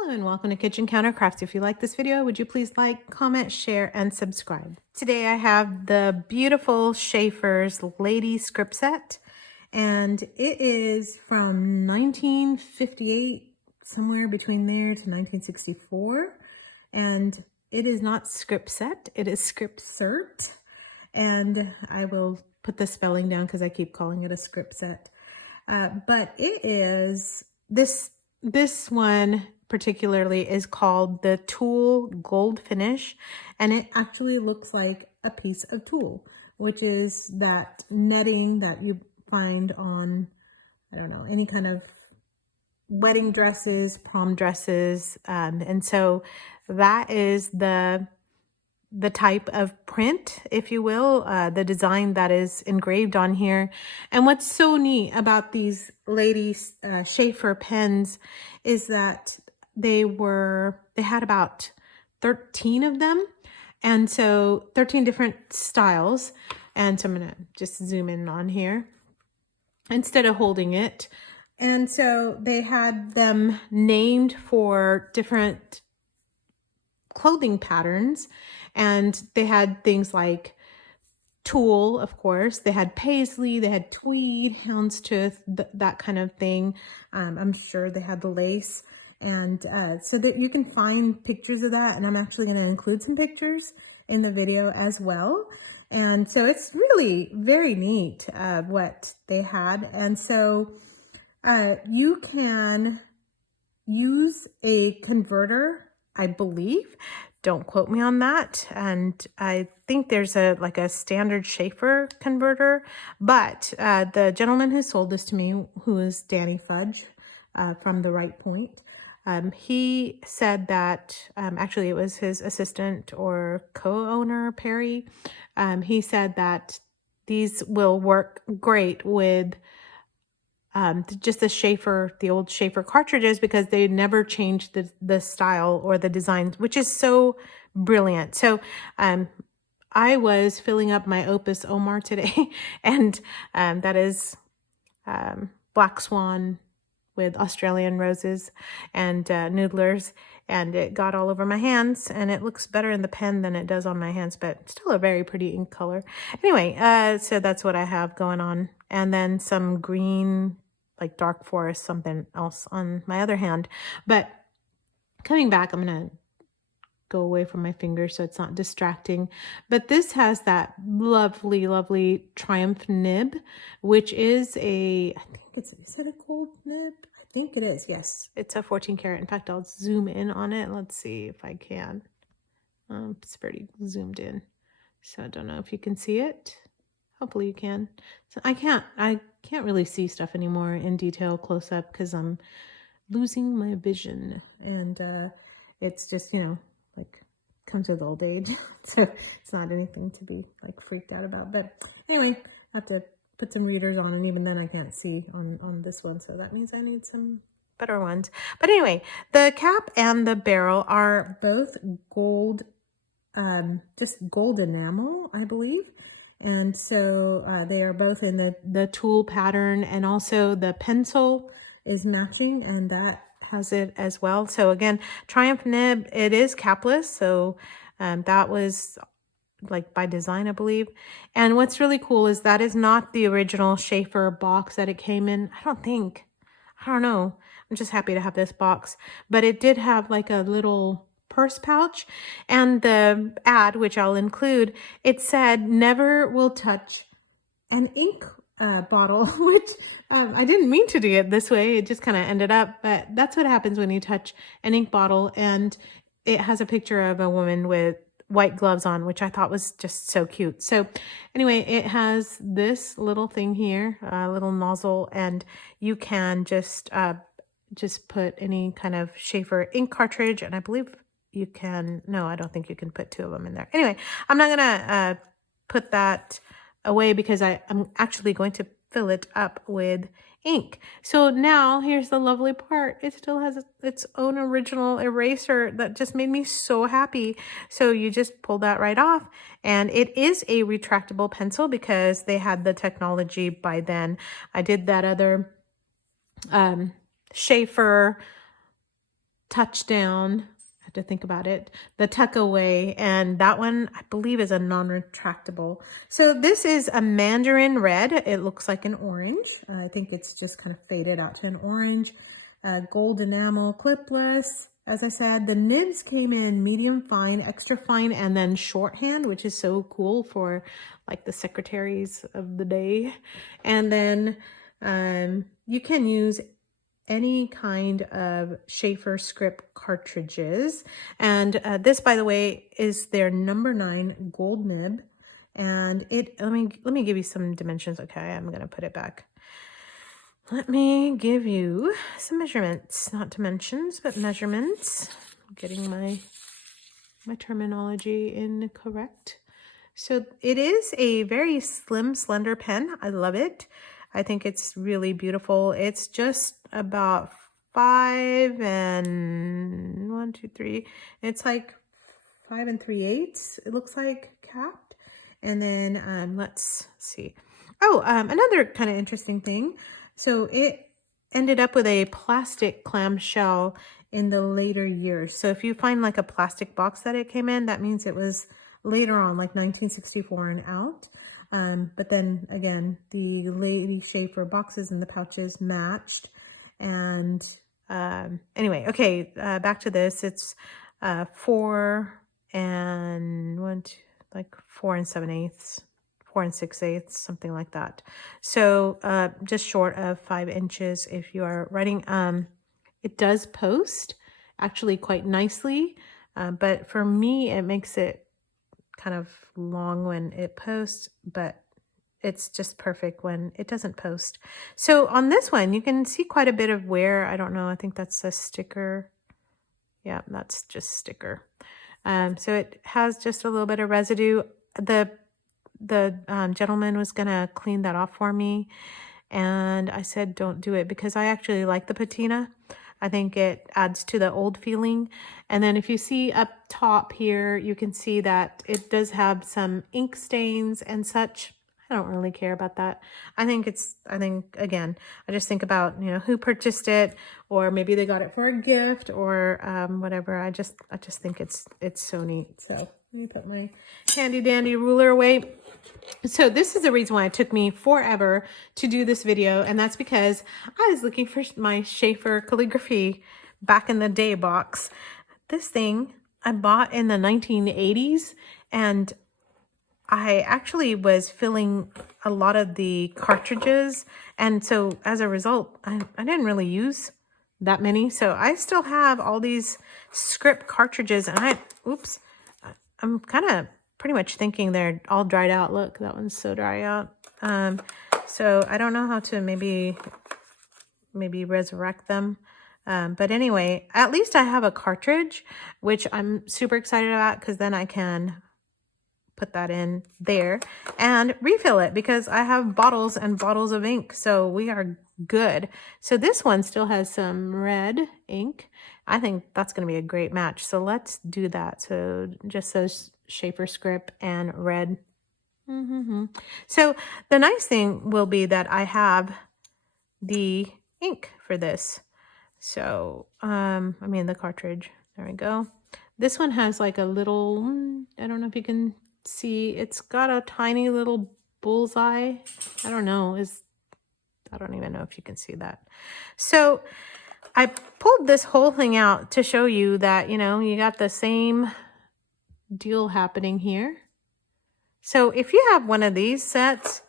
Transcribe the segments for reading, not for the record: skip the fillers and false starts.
Hello and welcome to Kitchen Counter Crafts. If you like this video, would you please like, comment, share, and subscribe. Today I have the beautiful Sheaffer's Lady Skripsert, and it is from 1958, somewhere between there to 1964. And it is not Skripsert, it is Skripsert. And I will put the spelling down because I keep calling it a Skripsert. But it is, this one particularly is called the Tulle Gold Finish, and it actually looks like a piece of tulle, which is that netting that you find on, I don't know, any kind of wedding dresses, prom dresses, and so that is the type of print, if you will, the design that is engraved on here. And what's so neat about these Lady Sheaffer pens is that they had about 13 of them. And so 13 different styles. And so I'm going to just zoom in on here instead of holding it. And so they had them named for different clothing patterns, and they had things like tulle, of course, they had paisley, they had tweed, houndstooth, that kind of thing. I'm sure they had the lace, and so that you can find pictures of that, and I'm actually going to include some pictures in the video as well. And so it's really very neat what they had. And so you can use a converter, I believe. Don't quote me on that. And I think there's like a standard Sheaffer converter, but the gentleman who sold this to me, who is Danny Fudge from the Right Point, he said that, actually it was his assistant or co-owner, Perry. He said that these will work great with just the old Sheaffer cartridges, because they never changed the style or the design, which is so brilliant. So I was filling up my Opus Omar today, and that is Black Swan with Australian roses and noodlers, and it got all over my hands, and it looks better in the pen than it does on my hands, but still a very pretty ink color. Anyway, so that's what I have going on. And then some green, like dark forest, something else on my other hand. But coming back, I'm going to go away from my fingers so it's not distracting. But this has that lovely, lovely Triumph nib, which is I think is it a gold nib? I think it is, yes. It's a 14 karat. In fact, I'll zoom in on it. Let's see if I can. It's pretty zoomed in, so I don't know if you can see it. Hopefully you can. So I can't really see stuff anymore in detail close up because I'm losing my vision, and it's just, you know, like comes with old age. So it's not anything to be like freaked out about. But anyway, I have to put some readers on, and even then I can't see on this one, so that means I need some better ones. But anyway, the cap and the barrel are both gold, just gold enamel, I believe. And so they are both in the tulle pattern, and also the pencil is matching, and that has it as well. So again, Triumph nib, it is capless, so that was like by design, I believe. And what's really cool is that is not the original Sheaffer box that it came in. I don't know. I'm just happy to have this box, but it did have like a little purse pouch, and the ad, which I'll include, it said never will touch an ink bottle, which I didn't mean to do it this way. It just kind of ended up, but that's what happens when you touch an ink bottle. And it has a picture of a woman with white gloves on, which I thought was just so cute. So anyway, it has this little thing here, a little nozzle, and you can just put any kind of Sheaffer ink cartridge, and I believe you can, no, I don't think you can put two of them in there. Anyway, I'm not gonna put that away because I'm actually going to fill it up with ink. So now here's the lovely part. It still has its own original eraser that just made me so happy. So you just pull that right off, and it is a retractable pencil because they had the technology by then. I did that other Sheaffer touchdown. I have to think about it. The tuck away, and that one I believe is a non-retractable. So this is a mandarin red. It looks like an orange. I think it's just kind of faded out to an orange. Gold enamel, clipless. As I said, the nibs came in medium fine, extra fine, and then shorthand, which is so cool for like the secretaries of the day. And then you can use any kind of Sheaffer Skripsert cartridges. And this, by the way, is their number 9 gold nib. And it, let me give you some dimensions. Okay, I'm gonna put it back. Let me give you some measurements, not dimensions, but measurements. I'm getting my terminology incorrect. So it is a very slim, slender pen. I love it. I think it's really beautiful. It's just about 5 and 1, 2, 3. It's like 5 3/8. It looks like capped. And then let's see. Oh, another kind of interesting thing. So it ended up with a plastic clamshell in the later years. So if you find like a plastic box that it came in, that means it was later on, like 1964 and out. But then again, the Lady Sheaffer boxes and the pouches matched. And anyway, okay, back to this. It's 4 and 7/8. 4 6/8, something like that. So just short of 5 inches if you are writing. It does post actually quite nicely, but for me it makes it kind of long when it posts, but it's just perfect when it doesn't post. So on this one you can see quite a bit of wear. I don't know, I think that's a sticker. Yeah, that's just sticker. So it has just a little bit of residue. The gentleman was gonna clean that off for me, and I said don't do it because I actually like the patina. I think it adds to the old feeling. And then if you see up top here, you can see that it does have some ink stains and such. I don't really care about that. I think again, I just think about, you know, who purchased it, or maybe they got it for a gift or whatever. I just think it's so neat. So let me put my handy dandy ruler away. So this is the reason why it took me forever to do this video, and that's because I was looking for my Sheaffer calligraphy back in the day box. This thing I bought in the 1980s, and I actually was filling a lot of the cartridges, and so as a result, I didn't really use that many. So I still have all these script cartridges, and I'm kind of pretty much thinking they're all dried out. Look, that one's so dry out. So I don't know how to maybe resurrect them. But anyway, at least I have a cartridge, which I'm super excited about, because then I can put that in there and refill it, because I have bottles and bottles of ink. So we are good. So this one still has some red ink. I think that's going to be a great match. So let's do that. So just those Sheaffer Skripsert and red. So the nice thing will be that I have the ink for this. So, I mean the cartridge, there we go. This one has like a little, I don't know if you can see, it's got a tiny little bullseye. I don't even know if you can see that. So I pulled this whole thing out to show you that, you know, you got the same deal happening here. So if you have one of these sets,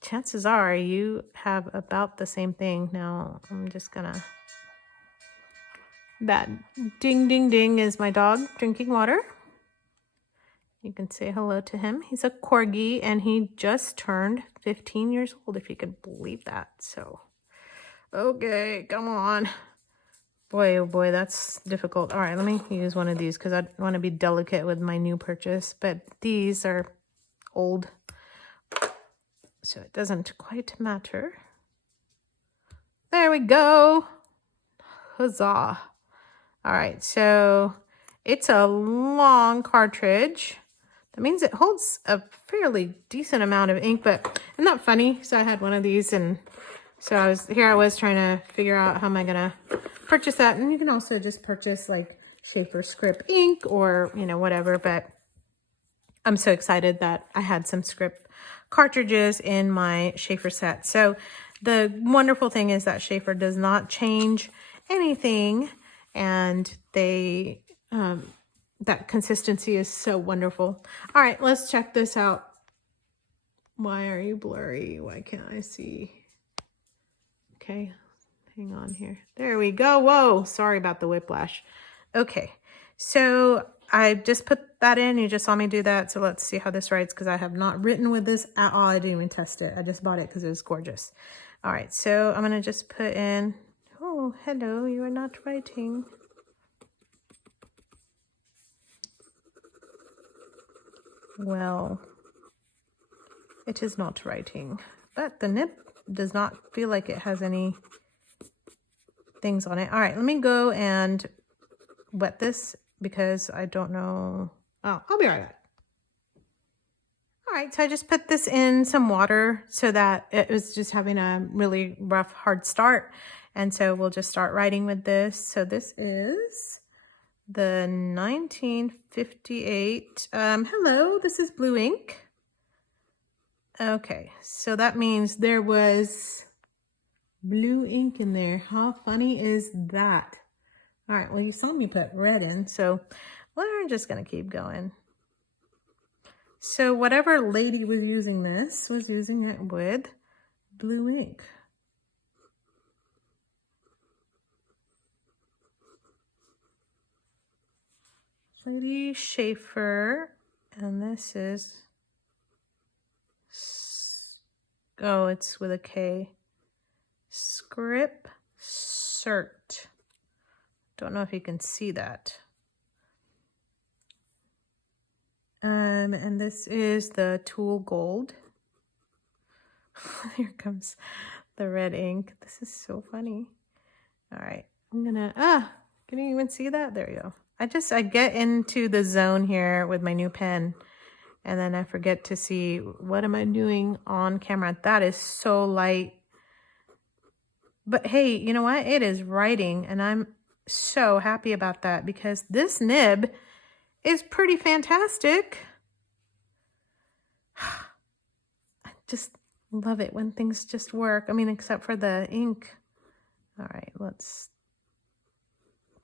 chances are you have about the same thing. Now I'm just gonna, that ding ding ding is my dog drinking water. You can say hello to him. He's a corgi and he just turned 15 years old, if you could believe that. So okay, come on. Boy, oh boy, that's difficult. All right, let me use one of these because I want to be delicate with my new purchase. But these are old, so it doesn't quite matter. There we go. Huzzah. All right, so it's a long cartridge. That means it holds a fairly decent amount of ink, but isn't that funny? So I had one of these and So I was trying to figure out how am I gonna purchase that. And you can also just purchase like Sheaffer Skripsert ink or, you know, whatever. But I'm so excited that I had some script cartridges in my Sheaffer set. So the wonderful thing is that Sheaffer does not change anything, and they that consistency is so wonderful. All right, let's check this out. Why are you blurry? Why can't I see? Okay, hang on here. There we go. Whoa, sorry about the whiplash. Okay, so I just put that in. You just saw me do that. So let's see how this writes, because I have not written with this at all. I didn't even test it. I just bought it because it was gorgeous. All right, so I'm going to just put in, oh, hello, you are not writing. Well, it is not writing, but the nib does not feel like it has any things on it. All right, let me go and wet this because I don't know. Oh, I'll be right back. All right, so I just put this in some water so that it was just having a really rough, hard start. And so we'll just start writing with this. So this is the 1958. Hello, this is blue ink. Okay, so that means there was blue ink in there. How funny is that? All right, well, you saw me put red in, so we're just gonna keep going. So whatever lady was using this was using it with blue ink. Lady Sheaffer, and this is, oh, it's with a K. Skripsert. Don't know if you can see that. And this is the Tulle Gold. Here comes the red ink. This is so funny. All right, I'm gonna, can you even see that? There you go. I get into the zone here with my new pen, and then I forget to see what am I doing on camera. That is so light. But hey, you know what? It is writing, and I'm so happy about that because this nib is pretty fantastic. I just love it when things just work. I mean, except for the ink. All right, let's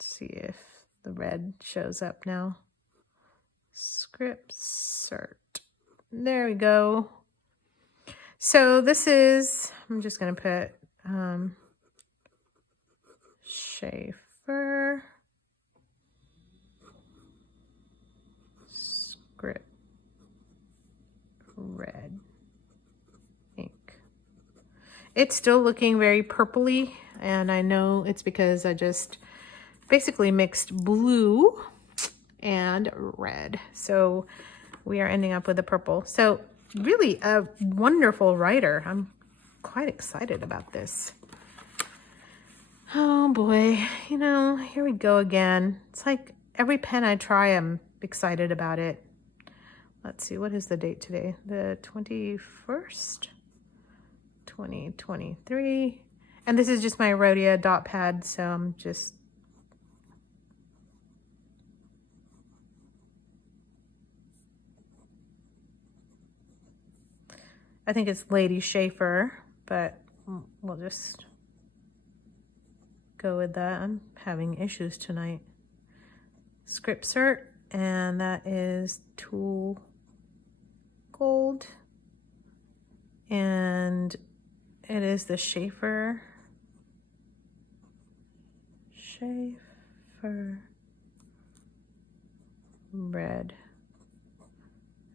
see if the red shows up now. Skripsert. There we go. So this is, I'm just going to put Sheaffer Skripsert red ink. It's still looking very purpley, and I know it's because I just basically mixed blue and red. So we are ending up with a purple. So really a wonderful writer. I'm quite excited about this. Oh boy, you know, here we go again. It's like every pen I try, I'm excited about it. Let's see, what is the date today? The 21st, 2023. And this is just my Rhodia dot pad, so I'm just, I think it's Lady Sheaffer, but we'll just go with that. I'm having issues tonight. Skripsert, and that is Tulle Gold, and it is the Sheaffer red,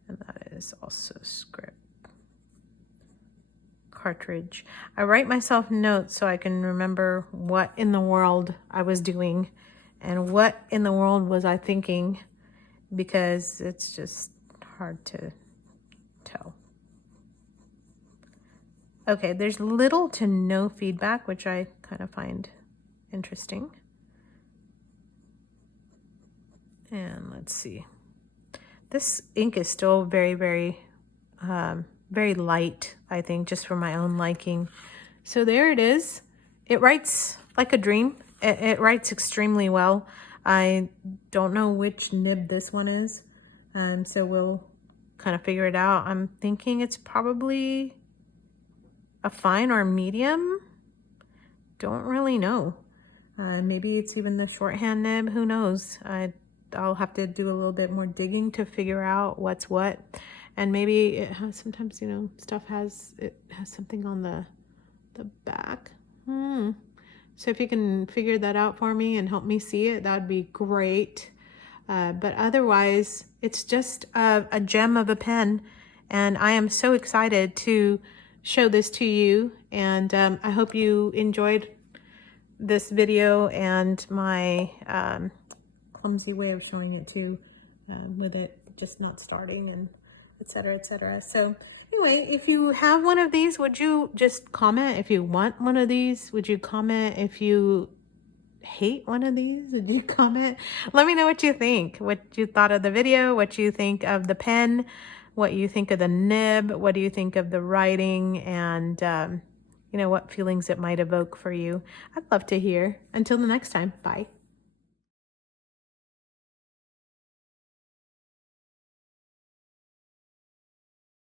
and that is also script cartridge. I write myself notes so I can remember what in the world I was doing and what in the world was I thinking, because it's just hard to tell. Okay, there's little to no feedback, which I kind of find interesting. And let's see. This ink is still very, very, very light, I think, just for my own liking. So there it is. It writes like a dream. It writes extremely well. I don't know which nib this one is, so we'll kind of figure it out. I'm thinking it's probably a fine or medium. Don't really know. Maybe it's even the shorthand nib. Who knows? I'll have to do a little bit more digging to figure out what's what. And maybe it has, sometimes, you know, stuff has something on the back. So if you can figure that out for me and help me see it, that'd be great. But otherwise, it's just a gem of a pen, and I am so excited to show this to you. And I hope you enjoyed this video and my clumsy way of showing it too, with it just not starting and etc., etc. So anyway, if you have one of these, would you just comment? If you want one of these, would you comment? If you hate one of these, would you comment? Let me know what you think, what you thought of the video, what you think of the pen, what you think of the nib, what do you think of the writing, and you know, what feelings it might evoke for you. I'd love to hear. Until the next time, bye.